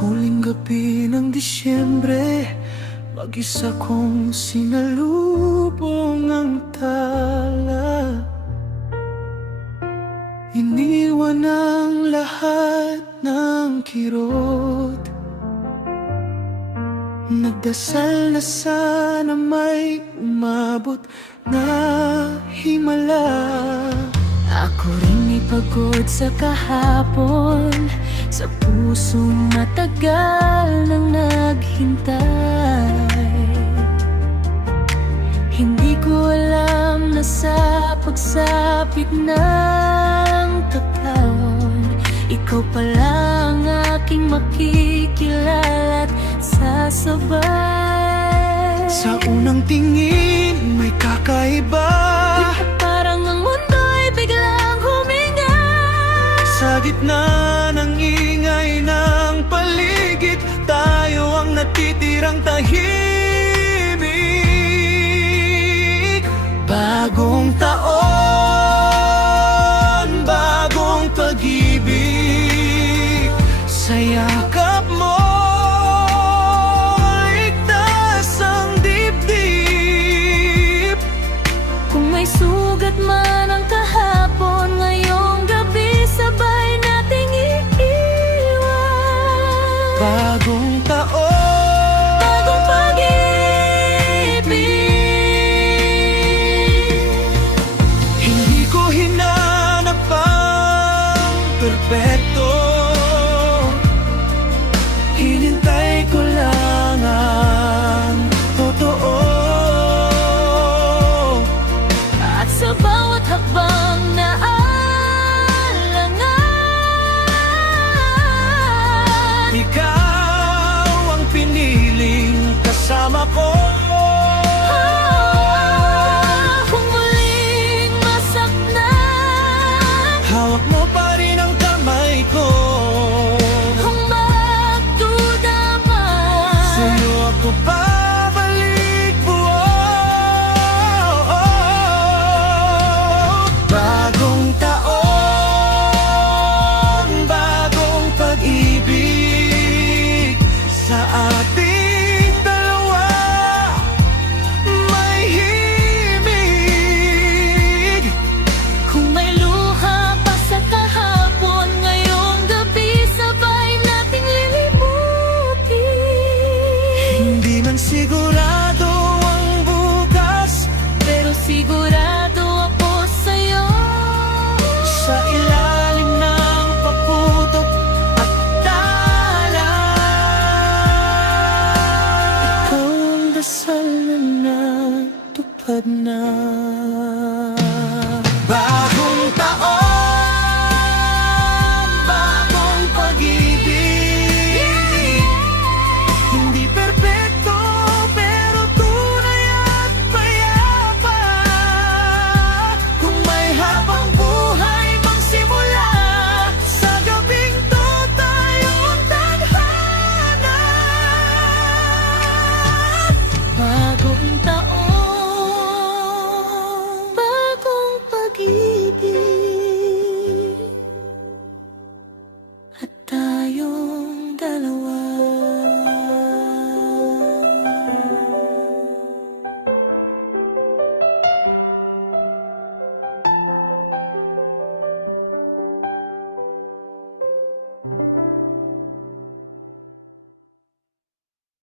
huling gabi ng Disyembre, mag-isa kong sinalubong ang tala. Iniwan ang lahat ng kirot, nagdasal na sana may umabot na himala. Ako rin ipagod sa kahapon, sa pusong matagal nang naghintay. Hindi ko alam na sa pagsapit ng taon, ikaw pala ang aking makikilala at sasabay. Sa unang tingin may kakaiba, parang ang mundo'y biglang huminga. Sa gitna ng ingay ng paligid, tayo ang natitirang tahimik. Bagong taon, bagong pag-ibig, sa yakap mo ligtas ang dibdib. Kung may sugat man ang kahapon, ngayong gabi sabay nating iiwan. Bagong taon, bagong pag-ibig. Hindi ko hinanap ang perpekto, hinintay ko lang ang totoo. At sa bawat hakbang na alangan, ikaw ang piniling kasama ko. Kung muling masaktan, hawak mo pa rin ang kamay ko.